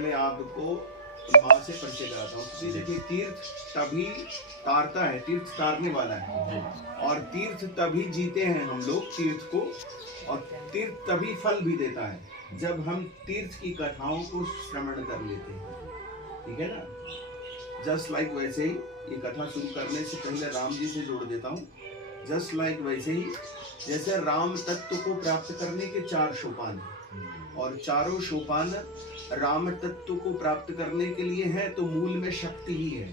पहले आपको माँ से परिचय कराता हूँ। क्योंकि देखिए तीर्थ तभी तारता है, तीर्थ तारने वाला है, और तीर्थ तभी जीते हैं हम लोग तीर्थ को, और तीर्थ तभी फल भी देता है जब हम तीर्थ की कथाओं को श्रवण कर लेते हैं। ठीक है ना? जस्ट लाइक वैसे ही ये कथा शुरू करने से पहले राम जी से जोड़ देता हूँ। जस्ट लाइक वैसे ही जैसे राम तत्व को प्राप्त करने के 4 सोपान हैं, और चारों सोपान राम तत्व को प्राप्त करने के लिए है, तो मूल में शक्ति ही है।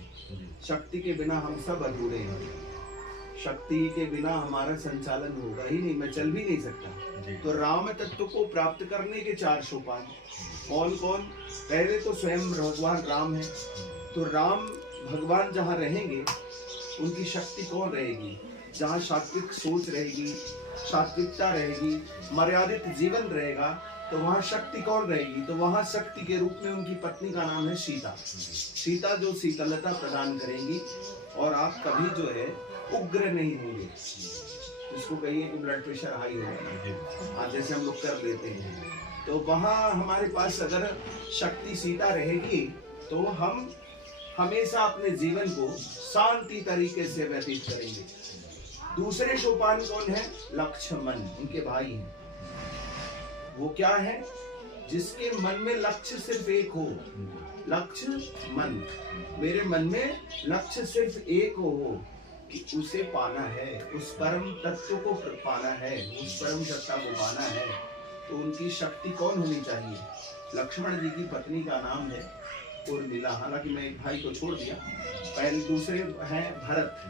शक्ति के बिना हम सब अधूरे हैं, शक्ति के बिना हमारा संचालन होगा ही नहीं, मैं चल भी नहीं सकता। तो राम तत्व को प्राप्त करने के 4 सोपान कौन कौन? पहले तो स्वयं भगवान राम है, तो राम भगवान जहाँ रहेंगे उनकी शक्ति कौन रहेगी? जहाँ सात्विक सोच रहेगी, सात्विकता रहेगी, मर्यादित जीवन रहेगा, तो वहाँ शक्ति कौन रहेगी? तो वहाँ शक्ति के रूप में उनकी पत्नी का नाम है सीता। सीता जो शीतलता प्रदान करेंगी, और आप कभी जो है उग्र नहीं होंगे। जिसको कहिए कि ब्लड प्रेशर हाई होगा, जैसे हम लोग कर लेते हैं, तो वहाँ हमारे पास अगर शक्ति सीता रहेगी तो हम हमेशा अपने जीवन को शांति तरीके से व्यतीत करेंगे। दूसरे सोपान कौन है? लक्ष्मण, उनके भाई हैं। वो क्या है? जिसके मन में लक्ष्य सिर्फ एक हो। लक्ष्य मन, मेरे मन में लक्ष्य सिर्फ एक हो कि उसे पाना है, उस परम तत्व को पाना है, उस परम सत्ता को पाना है। तो उनकी शक्ति कौन होनी चाहिए? लक्ष्मण जी की पत्नी का नाम है उर्मिला। हालांकि मैं एक भाई को छोड़ दिया। पहले दूसरे हैं भरत।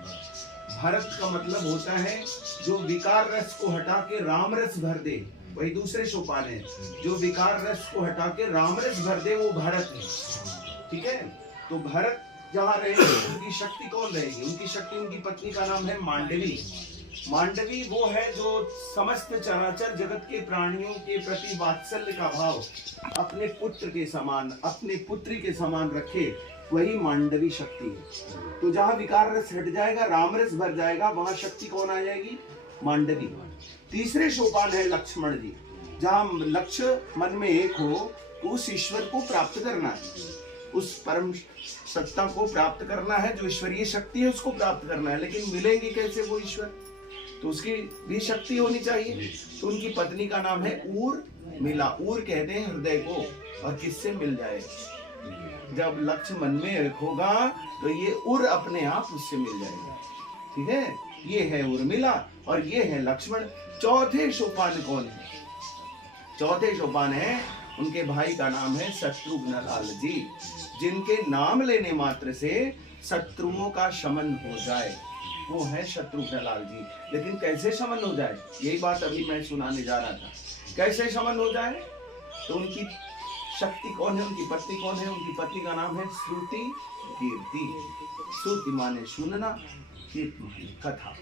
भरत का मतलब होता है जो विकार रस को हटा के राम रस भर दे, वही दूसरे सोपान है। जो विकार रस को हटा के राम रस भर दे वो भरत है। ठीक है? तो भरत जहाँ रहेंगे उनकी शक्ति कौन रहेगी? उनकी शक्ति, उनकी पत्नी का नाम है मांडवी। मांडवी वो है जो समस्त चराचर जगत के प्राणियों के प्रति वात्सल्य का भाव अपने पुत्र के समान, अपने पुत्री के समान रखे, वही मांडवी शक्ति है। तो जहाँ विकार रस हट जाएगा, राम रस भर जाएगा, वहां शक्ति कौन आ जाएगी? मांडवी। तीसरे सोपान है लक्ष्मण जी। जहाँ लक्ष्य मन में एक हो, तो उस ईश्वर को प्राप्त करना है, उस परम सत्ता को प्राप्त करना है, जो ईश्वरीय शक्ति है उसको प्राप्त करना है। लेकिन मिलेगी कैसे वो ईश्वर? तो उसकी भी शक्ति होनी चाहिए। तो उनकी पत्नी का नाम है उर्मिला। उर कहते हैं हृदय को, और किससे मिल जाए? जब लक्ष्य मन में एक होगा तो ये उर अपने आप उससे मिल जाएगा। ठीक है? ये है उर्मिला और ये है लक्ष्मण। चौथे सोपान कौन है? चौथे सोपान है उनके भाई का नाम है शत्रुघ्न लाल जी, जिनके नाम लेने मात्र से शत्रुओं का शमन हो जाए, वो है शत्रुघ्न लाल जी। लेकिन कैसे शमन हो जाए, यही बात अभी मैं सुनाने जा रहा था। कैसे शमन हो जाए? तो उनकी शक्ति कौन है? उनकी पत्नी कौन है? उनकी पत्नी का नाम है श्रुति कीर्ति। श्रुति माने सुनना, कीर्ति माने कथा।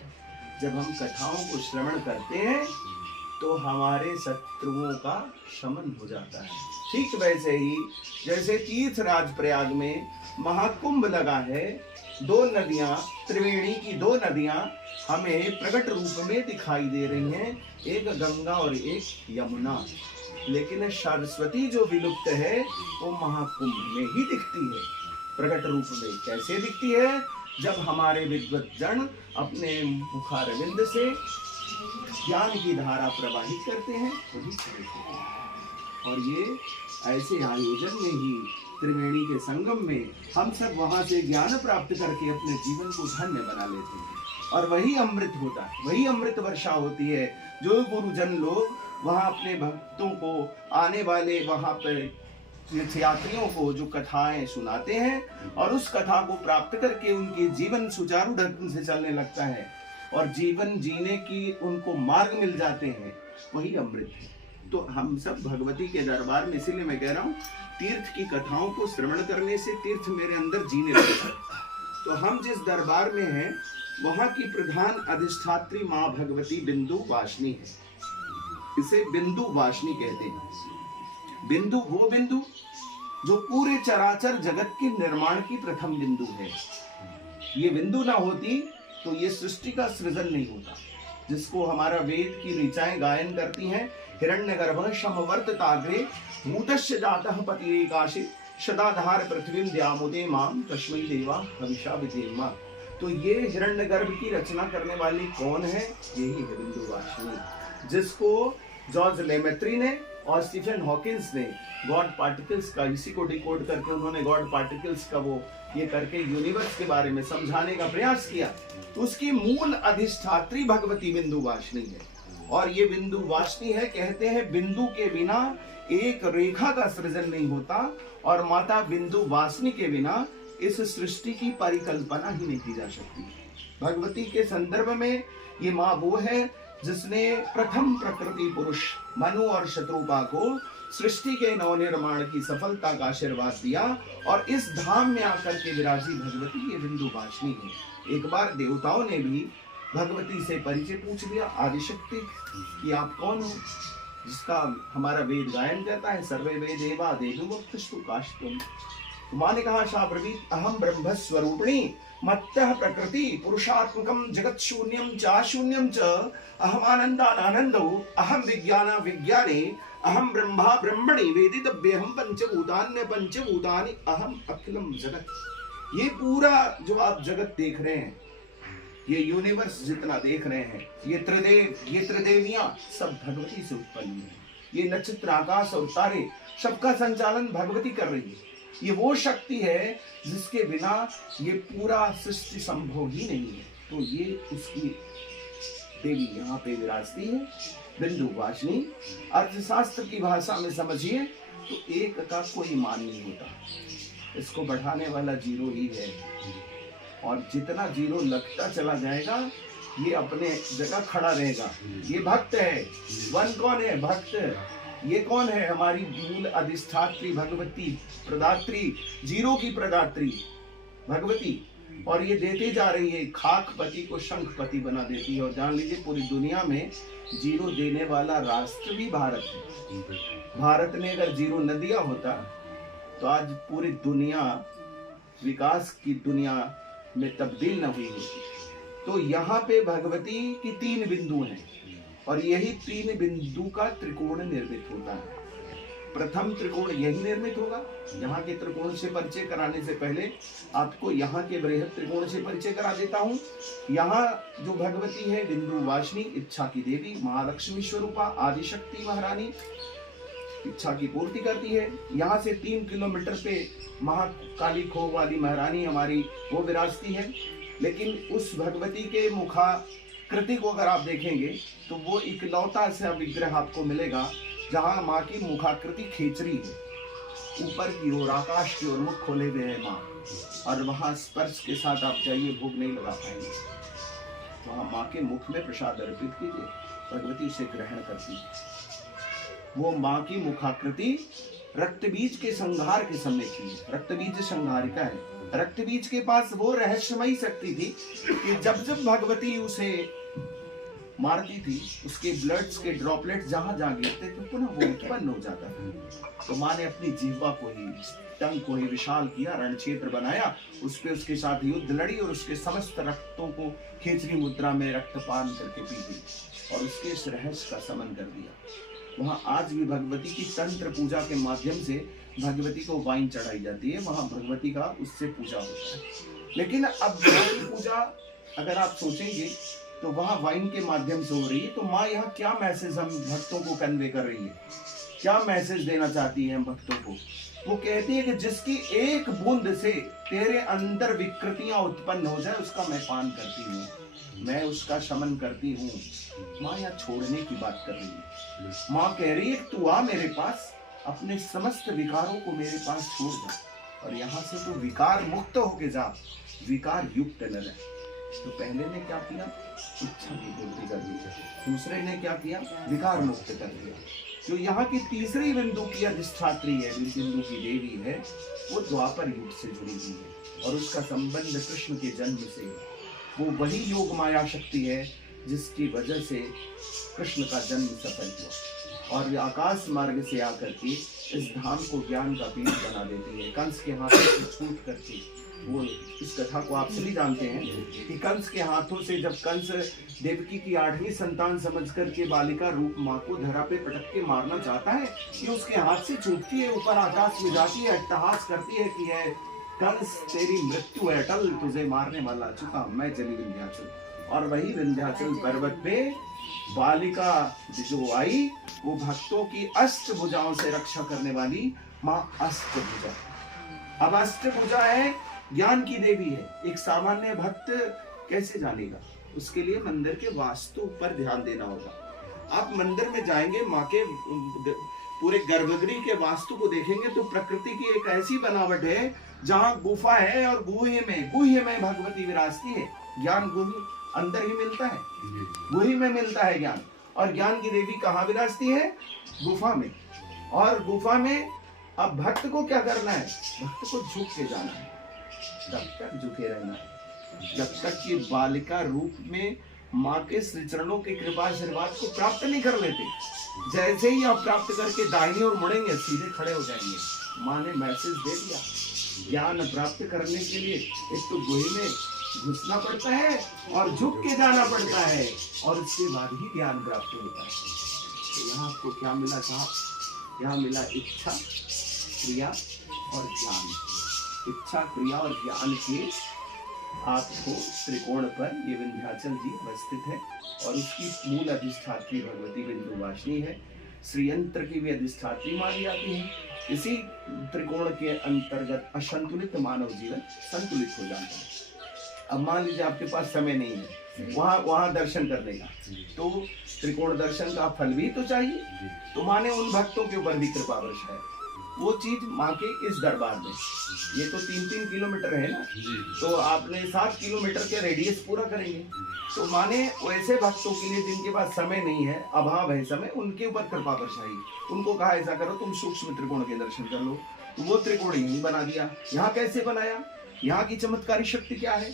जब हम कथाओं को श्रवण करते हैं तो हमारे शत्रुओं का शमन हो जाता है। ठीक वैसे ही जैसे तीर्थराज प्रयाग में महाकुंभ लगा है, 2 नदियां, त्रिवेणी की 2 नदियां हमें प्रकट रूप में दिखाई दे रही हैं, एक गंगा और एक यमुना। लेकिन सरस्वती जो विलुप्त है वो महाकुंभ में ही दिखती है प्रकट रूप में। कैसे दिखती है? जब हमारे विद्वत जन अपने मुखारविंद से ज्ञान की धारा प्रवाहित करते हैं, और ये ऐसे आयोजन में ही त्रिवेणी के संगम में हम सब वहां से ज्ञान प्राप्त करके अपने जीवन को धन्य बना लेते हैं, और वही अमृत होता है, वही अमृत वर्षा होती है। जो गुरुजन लोग वहां अपने भक्तों को, आने वाले वहां पर तीर्थयात्रियों को जो कथाएं सुनाते हैं, और उस कथा को प्राप्त करके उनके जीवन सुचारू ढंग से चलने लगता है और जीवन जीने की उनको मार्ग मिल जाते हैं, वही अमृत है। तो हम सब भगवती के दरबार में, इसीलिए मैं कह रहा हूँ तीर्थ की कथाओं को श्रवण करने से तीर्थ मेरे अंदर जीने लगता है। तो हम जिस दरबार में हैं वहां की प्रधान अधिष्ठात्री माँ भगवती बिंदु वासिनी है। इसे बिंदु वासिनी कहते हैं। बिंदु वो बिंदु जो पूरे चराचर जगत के निर्माण की प्रथम बिंदु है। ये बिंदु ना होती तो ये सृष्टि का सृजन नहीं होता, जिसको हमारा वेद की ऋचाएं गायन करती हैं। हिरण्यगर्भ समवर्त ताग्रे भूतस्य जातः पतिरेकाशे शदाधार पृथ्वीम द्यामुदे माम तस्मै देवा हविषा विधेमा। तो ये हिरण्यगर्भ की रचना करने वाली कौन है? यही है बिंदुवासिनी, जिसको जॉर्ज लेमेट्री ने और स्टीफन हॉकिंस ने गॉड पार्टिकल्स का, इसी को डिकोड करके उन्होंने गॉड पार्टिकल्स का वो ये करके यूनिवर्स के बारे में समझाने का प्रयास किया। तो उसकी मूल अधिष्ठात्री भगवती बिंदुवासिनी है। और ये बिंदुवासिनी है, कहते हैं बिंदु के बिना एक रेखा का सृजन नहीं होता, और माता बिंदुवासिनी के बिना इस सृष्टि की परिकल्पना ही नहीं की जा सकती। भगवती के संदर्भ में ये माँ वो है जिसने प्रथम प्रकृति पुरुष मनु और शत्रुपा को सृष्टि के नवनिर्माण की सफलता का आशीर्वाद दिया, और इस धाम में आकर के विराजी भगवती ये बिंदुवासिनी है। एक बार देवताओं ने भी भगवती से परिचय पूछ लिया, आदिशक्ति कि आप कौन हो, जिसका हमारा वेद गायन करता है, सर्वे वेदेवा देवमुक्तस्तु काष्ठम। माँ ने कहा, शाब्रवीत अहम ब्रह्म स्वरूपिणी मत्तः प्रकृति पुरुषात्मकम जगत शून्यम च शून्यम च अहम आनंदानंदो अहम विज्ञान विज्ञाने अहम ब्रह्मा ब्रह्मणि वेदितव्यहम पंचभूतान्य पंचभूतानि अहम अखिलम जगत। ये पूरा जो आप जगत देख रहे हैं, ये यूनिवर्स जितना देख रहे हैं, ये त्रिदेवियां सब भगवती से उत्पन्न है। ये नक्षत्र, आकाश और तारे, सबका संचालन भगवती कर रही है। ये वो शक्ति है जिसके बिना ये पूरा सृष्टि संभव ही नहीं है। तो ये उसकी देवी यहाँ पे विराजती है, बिंदुवासिनी। अर्थशास्त्र की भाषा में समझिए तो एक का कोई मान नहीं होता, इसको बढ़ाने वाला जीरो ही है, और जितना जीरो लगता चला जाएगा ये अपने जगह खड़ा रहेगा। ये भक्त है। वन कौन है? भक्त। ये कौन है? हमारी मूल अधिष्ठात्री भगवती, प्रदात्री, जीरो की प्रदात्री भगवती। और ये देती जा रही है, खाकपति को शंखपति बना देती है। और जान लीजिए पूरी दुनिया में जीरो देने वाला राष्ट्र भी भारत है। भारत ने अगर जीरो न दिया होता तो आज पूरी दुनिया विकास की दुनिया में तब्दील न हुई होती। तो यहाँ पे भगवती की 3 बिंदु हैं, और यही 3 बिंदु का त्रिकोण निर्मित होता है। प्रथम त्रिकोण यही निर्मित होगा। यहाँ के त्रिकोण से परिचय कराने से पहले आपको यहाँ के बृहद त्रिकोण से परिचय करा देता हूँ। यहाँ जो भगवती है बिंदुवासिनी, इच्छा की देवी, महालक्ष्मी स्वरूपा, आदिशक्ति महारानी, इच्छा की पूर्ति करती है। यहाँ से 3 किलोमीटर पे महाकाली खो वाली महारानी हमारी वो विराजती है। लेकिन उस भगवती के मुखाकृति को अगर आप देखेंगे तो वो इकलौता सा विग्रह आपको मिलेगा जहाँ माँ की मुखाकृति खेचरी है। ऊपर की ओर, आकाश की ओर मुख खोले हुए है माँ, और वहाँ स्पर्श के साथ आप जाइए, भोग नहीं लगा पाएंगे। वहाँ माँ के मुख में प्रसाद अर्पित कीजिए, भगवती से ग्रहण करती है। वो माँ की मुखाकृति रक्तबीज के संहार के समय की है। रक्तबीज संहारिका है। रक्तबीज के पास वो रहस्यमयी शक्ति थी कि जब जब भगवती उसे मारती थी, उसके ब्लड्स के ड्रॉपलेट जहां जहां गिरते थे पुनः वो उत्पन्न हो जाता था। तो माँ ने अपनी जिह्वा को ही, टंग को ही विशाल किया, रण क्षेत्र बनाया, उस पे उसके साथ युद्ध लड़ी और उसके समस्त रक्तों को खेचरी मुद्रा में रक्तपान करके पी दी और उसके इस रहस्य का समन कर दिया। वहाँ आज भी भगवती की तंत्र पूजा के माध्यम से भगवती को वाइन चढ़ाई जाती है। वहाँ भगवती का उससे पूजा होता है। लेकिन अब वाइन पूजा अगर आप सोचेंगे तो वहाँ वाइन के माध्यम से हो रही है। तो माँ यहाँ क्या मैसेज हम भक्तों को कन्वे कर रही है, क्या मैसेज देना चाहती है हम भक्तों को? वो कहती है कि जिसकी एक बूंद से तेरे अंदर विकृतियां उत्पन्न हो जाए उसका मैं पान करती हूँ, मैं उसका शमन करती हूँ। माँ यहाँ छोड़ने की बात कर रही है। माँ कह रही है तू आ मेरे पास, अपने समस्त विकारों को मेरे पास छोड़ जा और यहाँ से तू विकार मुक्त होके जा, विकार युक्त न रहे। तो पहले ने क्या किया? इच्छा की पूर्ति कर दी। दूसरे ने क्या किया? विकार मुक्त कर दिया। जो यहाँ की तीसरी बिंदु की अधिष्ठात्री है, बिंदु की देवी है, वो द्वापर युग से जुड़ी हुई है और उसका संबंध कृष्ण के जन्म से है। वो वही योग माया शक्ति है जिसकी वजह से कृष्ण का जन्म सफल हुआ। और आकाश मार्ग से आकर के इस धाम को ज्ञान का पीठ बना देती है। कंस के हाथों से छूट करके, वो इस कथा को आप सभी जानते हैं कि कंस के हाथों से जब कंस देवकी की 8वीं संतान समझ करके बालिका रूप माँ को धरा पे पटक के मारना चाहता है, ये उसके हाथ से छूटती है, ऊपर आकाश में जाती है, अट्टहास करती है कि है कंस तेरी मृत्यु है अटल, तुझे मारने वाला चुका मैं चली विंध्याचल। और वही विंध्याचल पर्वत पे बालिका जो आई वो भक्तों की अष्टभुजाओं से रक्षा करने वाली माँ अष्टभुजा। अब अष्टभुजा है, ज्ञान की देवी है। एक सामान्य भक्त कैसे जानेगा? उसके लिए मंदिर के वास्तु पर ध्यान देना होगा। आप मंदिर में जाएंगे, माँ के पूरे गर्भगृह के वास्तु को देखेंगे तो प्रकृति की एक ऐसी बनावट है जहाँ गुफा है और गुह्य में भगवती विराजती है। ज्ञान गुह्य अंदर ही मिलता है, गुह्य में मिलता है ज्ञान। और ज्ञान की देवी कहाँ विराजती है? गुफा में। और गुफा में अब भक्त को क्या करना है? भक्त को झुक के जाना है, तब तक झुके रहना है जब तक ये बालिका रूप में माँ के श्री चरणों के कृपा आशीर्वाद को प्राप्त नहीं कर लेते। जैसे ही आप प्राप्त करके दाहिनी ओर मुड़ेंगे, सीधे खड़े हो जाएंगे। माँ ने मैसेज दे दिया, ज्ञान प्राप्त करने के लिए एक तो गुहे में घुसना पड़ता है और झुक के जाना पड़ता है, और इसके बाद ही ज्ञान प्राप्त होता है। तो यहाँ आपको क्या मिला साहब? यहाँ मिला इच्छा, क्रिया और ज्ञान। इच्छा, क्रिया और ज्ञान के आपको त्रिकोण पर ये विंध्याचल जी अवस्थित है, और उसकी मूल अधिष्ठात्री भगवती विंध्यवासिनी है। श्रीयंत्र की भी अधिष्ठात्री मानी जाती है। इसी त्रिकोण के अंतर्गत असंतुलित मानव जीवन संतुलित हो जाता है। अब मान लीजिए आपके पास समय नहीं है वहां दर्शन करने का, तो त्रिकोण दर्शन का फल भी तो चाहिए। तो माँ ने उन भक्तों के ऊपर भी कृपा वर्षाई। वो चीज माँ के इस दरबार में, ये तो 3-3 किलोमीटर है ना, तो आपने 7 किलोमीटर के रेडियस पूरा करेंगे। तो माँ ने वैसे भक्तों के लिए जिनके पास समय नहीं है, अभाव है समय, उनके ऊपर कृपा वर्षाई। उनको कहा ऐसा करो तुम सूक्ष्म त्रिकोण के दर्शन कर लो। तो वो त्रिकोण यही बना दिया। यहाँ कैसे बनाया? यहाँ की चमत्कारी शक्ति क्या है?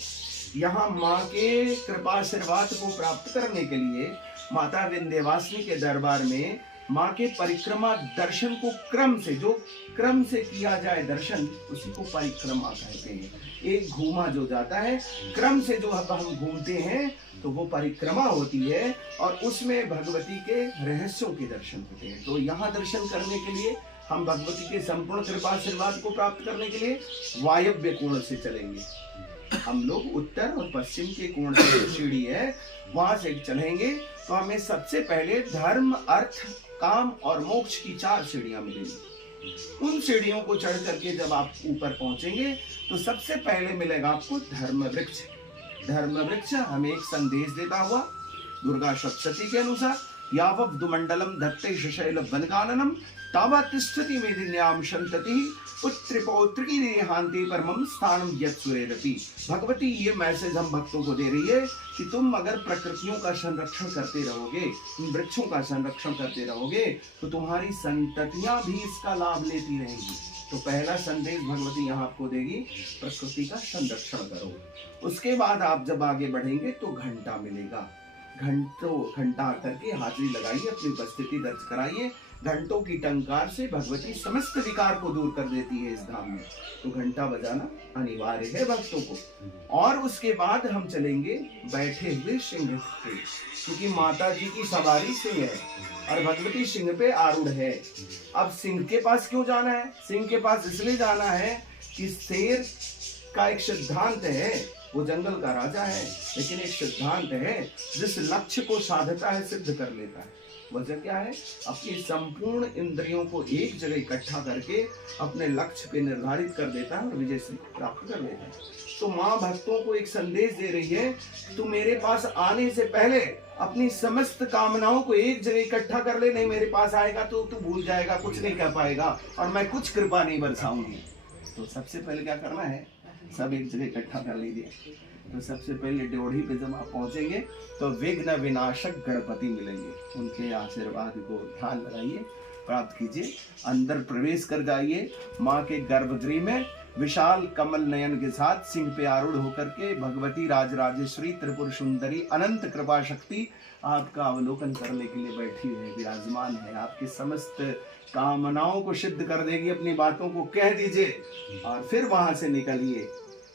यहाँ माँ के कृपा आशीर्वाद को प्राप्त करने के लिए माता विंध्यवासिनी के दरबार में माँ के परिक्रमा दर्शन को क्रम से, जो क्रम से किया जाए दर्शन, उसी को परिक्रमा कहते हैं। एक घूमा जो जाता है, क्रम से जो हम घूमते हैं तो वो परिक्रमा होती है, और उसमें भगवती के रहस्यों के दर्शन होते हैं। तो यहाँ दर्शन करने के लिए हम भगवती के संपूर्ण कृपा आशीर्वाद को प्राप्त करने के लिए वायव्य कोण से चलेंगे। हम लोग उत्तर और पश्चिम के कोण से सीढ़ी है, वहां से चलेंगे तो हमें सबसे पहले धर्म, अर्थ, काम और मोक्ष की 4 सीढ़ियां मिलेंगी। उन सीढ़ियों को चढ़ करके जब आप ऊपर पहुंचेंगे तो सबसे पहले मिलेगा आपको धर्म वृक्ष। धर्म वृक्ष हमें एक संदेश देता हुआ दुर्गा सप्तशती के अनुसार, यावद्दुमंडलम धत्ते शशैल वनकाननम तावा तिष्ठति मेदिन्याम शंतति पुत्र पौत्र की देहांते परमम स्थानम यत्सुरेरपि। भगवती ये मैसेज हम भक्तों को दे रही है कि तुम अगर प्रकृतियों का संरक्षण करते रहोगे, वृक्षों का संरक्षण करते रहोगे, तो तुम्हारी संततियां भी इसका लाभ लेती रहेंगी। तो पहला संदेश भगवती यहाँ आपको देगी, प्रकृति का संरक्षण करो। उसके बाद आप जब आगे बढ़ेंगे तो घंटा मिलेगा। घंटा करके हाजिरी लगाइए, अपनी उपस्थिति दर्ज कराइए। घंटों की टंकार से भगवती समस्त विकार को दूर कर देती है इस धाम में। तो घंटा बजाना अनिवार्य है भक्तों को। और उसके बाद हम चलेंगे बैठे हुए सिंह पे, क्योंकि माता जी की सवारी सिंह है और भगवती सिंह पे आरूढ़ है। अब सिंह के पास क्यों जाना है? सिंह के पास इसलिए जाना है कि शेर का एक सिद्धांत है, वो जंगल का राजा है, लेकिन एक सिद्धांत है, जिस लक्ष्य को साधता है सिद्ध कर लेता है। वजह क्या है? अपनी संपूर्ण इंद्रियों को एक जगह इकट्ठा करके अपने लक्ष्य पे निर्धारित कर देता है और विजय से प्राप्त कर लेता है। तो माँ भक्तों को एक संदेश दे रही है, तू मेरे पास आने से पहले अपनी समस्त कामनाओं को एक जगह इकट्ठा कर ले, नहीं मेरे पास आएगा तो तू भूल जाएगा, कुछ नहीं कर पाएगा और मैं कुछ कृपा नहीं बरसाऊंगी। तो सबसे पहले क्या करना है? सब एक जगह इकट्ठा कर लीजिए। तो सबसे पहले ड्योढ़ी पे जब आप पहुंचेंगे तो विघ्न विनाशक गणपति मिलेंगे, उनके आशीर्वाद को ध्यान लगाइए, प्राप्त कीजिए। अंदर प्रवेश कर जाइए माँ के गर्भगृह में। विशाल कमल नयन के साथ सिंह पे आरूढ़ होकर के भगवती राजराजेश्वरी त्रिपुर सुंदरी अनंत कृपा शक्ति आपका अवलोकन करने के लिए बैठी है, विराजमान है। आपकी समस्त कामनाओं को सिद्ध कर देगी। अपनी बातों को कह दीजिए और फिर वहां से निकलिए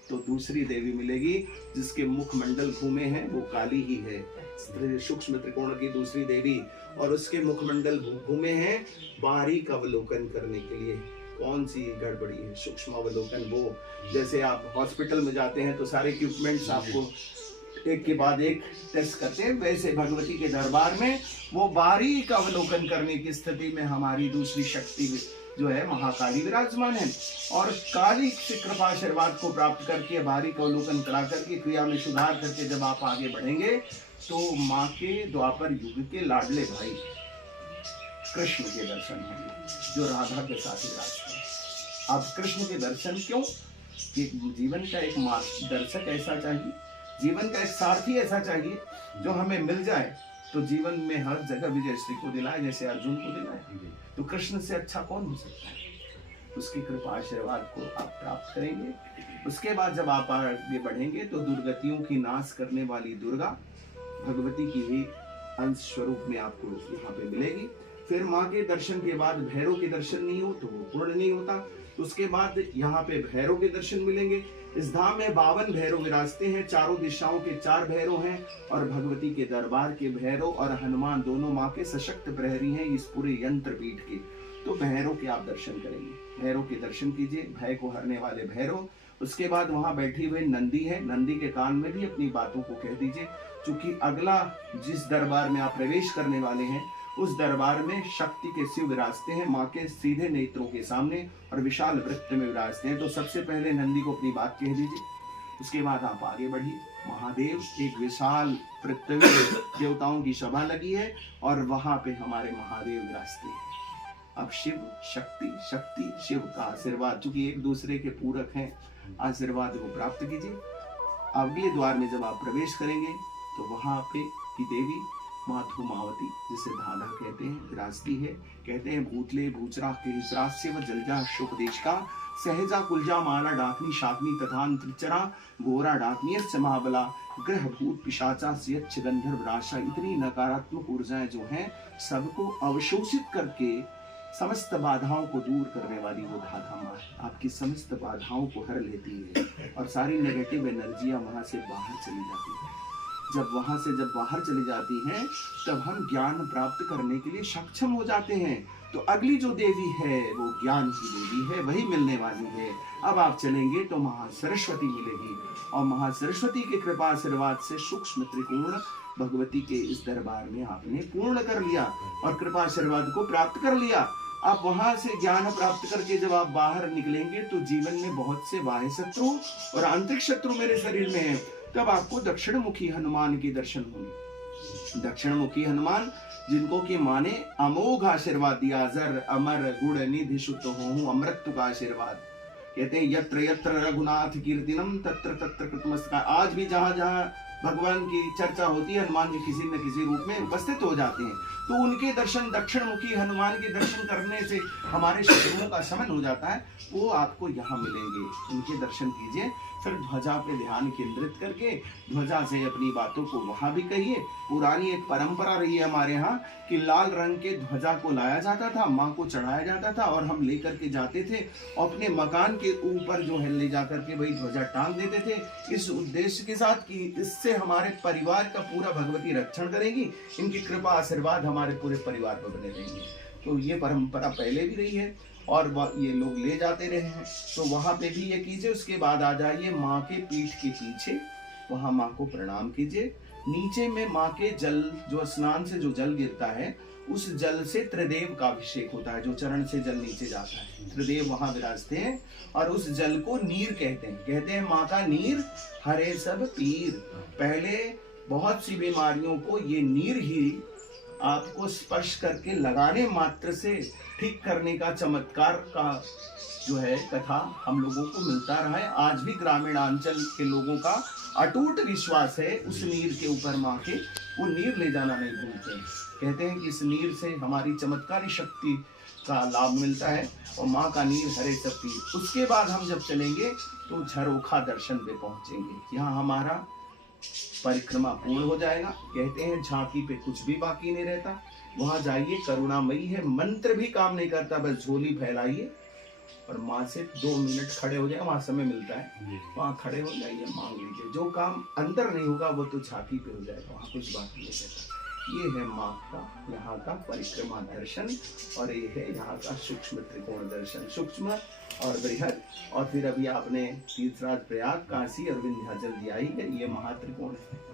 तो दूसरी देवी मिलेगी जिसके मुखमंडल घूमे हैं, वो काली ही है, सूक्ष्म त्रिकोण की दूसरी देवी, और उसके मुखमंडल घूमे हैं बारीक अवलोकन करने के लिए। कौन सी गड़बड़ी है? सूक्ष्म अवलोकन। वो जैसे आप हॉस्पिटल में जाते हैं तो सारे इक्विपमेंट्स आपको एक के बाद एक टेस्ट करते हैं, वैसे भगवती के दरबार में वो बारीक अवलोकन करने की स्थिति में हमारी दूसरी शक्ति जो है महाकाली विराजमान है। और काली से कृपा आशीर्वाद को प्राप्त करके बारीक अवलोकन करा करके क्रिया में सुधार करके जब आप आगे बढ़ेंगे तो माँ के द्वापर युग के लाडले भाई कृष्ण के दर्शन होंगे जो राधा के साथ विराजते हैं। अब कृष्ण के दर्शन क्यों? कि जीवन का एक मार्गदर्शक ऐसा चाहिए, जीवन का एक सारथी ऐसा चाहिए जो हमें मिल जाए तो जीवन में हर जगह विजय श्री को दिलाए, जैसे अर्जुन को दिलाए। तो कृष्ण से अच्छा कौन हो सकता है? उसकी कृपा आशीर्वाद को आप प्राप्त करेंगे। उसके बाद जब आप आगे बढ़ेंगे तो दुर्गतियों की नाश करने वाली दुर्गा भगवती की ही अंश स्वरूप में आपको यहाँ पे मिलेगी। फिर माँ के दर्शन के बाद भैरव के दर्शन नहीं हो तो वो पूर्ण नहीं होता। उसके बाद यहाँ पे भैरव के दर्शन मिलेंगे। इस धाम में 52 भैरव विराजते हैं, चारों दिशाओं के 4 भैरव हैं और भगवती के दरबार के भैरव और हनुमान दोनों माँ के सशक्त प्रहरी हैं इस पूरे यंत्र पीठ के। तो भैरव के आप दर्शन करेंगे, भैरव के दर्शन कीजिए, भय को हरने वाले भैरव। उसके बाद वहां बैठी हुए नंदी है, नंदी के कान में भी अपनी बातों को कह दीजिए, क्योंकि अगला जिस दरबार में आप प्रवेश करने वाले हैं उस दरबार में शक्ति के शिव विराजते हैं माँ के सीधे नेत्रों के सामने और विशाल वृत्त में विराजते हैं। तो सबसे पहले नंदी को अपनी बात कह दीजिए, उसके बाद आप आगे बढ़िए। महादेव एक विशाल पृथ्वी देवताओं की सभा लगी है और वहां पे हमारे महादेव विराजते हैं। अब शिव शक्ति, शक्ति शिव का आशीर्वाद, चूंकि एक दूसरे के पूरक हैं, आशीर्वाद को प्राप्त कीजिए। अगले द्वार में जब आप प्रवेश करेंगे तो वहां पे की देवी माँ धूमावती, जिसे धाधा कहते हैं, विराजती है। कहते हैं भूतले भूचरा के हिस्रास्य व जलजा शुभदेश का सहजा कुलजा माला डाकनी शाकनी तथा त्रिचरा गोरा डाकनी महाबला ग्रह भूत पिशाचा सियच्छ गंधर्व राशा। इतनी नकारात्मक ऊर्जाएं जो हैं सबको अवशोषित करके समस्त बाधाओं को दूर करने वाली वो धाधा माँ आपकी समस्त बाधाओं को हर लेती है और सारी नेगेटिव एनर्जियां वहां से बाहर चली जाती है। जब वहां से जब बाहर चली जाती हैं तब हम ज्ञान प्राप्त करने के लिए सक्षम हो जाते हैं। तो अगली जो देवी है वो ज्ञान की देवी है, वही मिलने वाली है। अब आप चलेंगे तो महासरस्वती मिलेगी और महासरस्वती के कृपा आशीर्वाद से सूक्ष्म त्रिकोण भगवती के इस दरबार में आपने पूर्ण कर लिया और कृपा आशीर्वाद को प्राप्त कर लिया। आप वहां से ज्ञान प्राप्त करके जब आप बाहर निकलेंगे तो जीवन में बहुत से बाह्य शत्रु और आंतरिक शत्रु मेरे शरीर में है, तब आपको दक्षिण मुखी हनुमान के दर्शन होंगे। दक्षिण मुखी हनुमान जिनको की माँ ने अमोघ आशीर्वाद दिया, अजर अमर गुण निधि शुद्ध हो अमृत का आशीर्वाद। कहते हैं यत्र यत्र रघुनाथ कीर्तिनम तत्र तत्र कृतमस्तका। आज भी जहां जहां भगवान की चर्चा होती है हनुमान जी किसी न किसी रूप में उपस्थित हो जाते हैं। तो उनके दर्शन, दक्षिण मुखी हनुमान के दर्शन करने से हमारे शत्रुओं का शमन हो जाता है, वो आपको यहाँ मिलेंगे। उनके दर्शन कीजिए, फिर ध्वजा पे ध्यान केंद्रित करके ध्वजा से अपनी बातों को वहां भी कहिए। पुरानी एक परंपरा रही है हमारे यहाँ कि लाल रंग के ध्वजा को लाया जाता था, माँ को चढ़ाया जाता था और हम लेकर के जाते थे अपने मकान के ऊपर जो है ले जाकर के वही ध्वजा टांग देते थे, इस उद्देश्य के साथ कि इससे हमारे परिवार का पूरा भगवती रक्षण करेगी, इनकी कृपा आशीर्वाद हमारे पूरे परिवार पर बने रहेंगे। तो ये परंपरा पहले भी रही है और ये लोग ले जाते रहे हैं। तो वहां पे भी ये कीजिए। उसके बाद आ जाइए माँ के पीठ के पीछे, वहां माँ को प्रणाम कीजिए। नीचे में माँ के जल, जो स्नान से जो जल गिरता है उस जल से त्रिदेव का अभिषेक होता है, जो चरण से जल नीचे जाता है, त्रिदेव वहां विराजते हैं और उस जल को नीर कहते हैं। कहते हैं माँ का नीर हरे सब पीर। पहले बहुत सी बीमारियों को ये नीर ही आपको स्पर्श करके लगाने मात्र से ठीक करने का चमत्कार का जो है कथा हम लोगों को मिलता रहा है। आज भी ग्रामीण अंचल के लोगों का अटूट विश्वास है उस नीर के ऊपर माँ के, वो नीर ले जाना नहीं भूलते हैं। कहते हैं कि इस नीर से हमारी चमत्कारी शक्ति का लाभ मिलता है। और माँ का नीर हरे सब तीर। उसके बाद हम जब चलेंगे तो झरोखा दर्शन पे पहुंचेंगे। यहाँ हमारा परिक्रमा पूर्ण हो जाएगा। कहते हैं झांकी पे कुछ भी बाकी नहीं रहता। वहां जाइए, करुणामयी है, मंत्र भी काम नहीं करता, बस झोली फैलाइए और माँ से 2 मिनट खड़े हो जाए, वहां समय मिलता है, वहां खड़े हो जाइए, मांग लीजिए। जो काम अंदर नहीं होगा वो तो झांकी पे हो जाएगा, वहां कुछ बाकी नहीं रहता। ये है माँ का यहाँ का परिक्रमा दर्शन और ये है यहाँ का सूक्ष्म त्रिकोण दर्शन, सूक्ष्म और बृहद। और फिर अभी आपने तीर्थराज प्रयाग, काशी और विंध्याचल दिया ही है, ये महात्रिकोण है।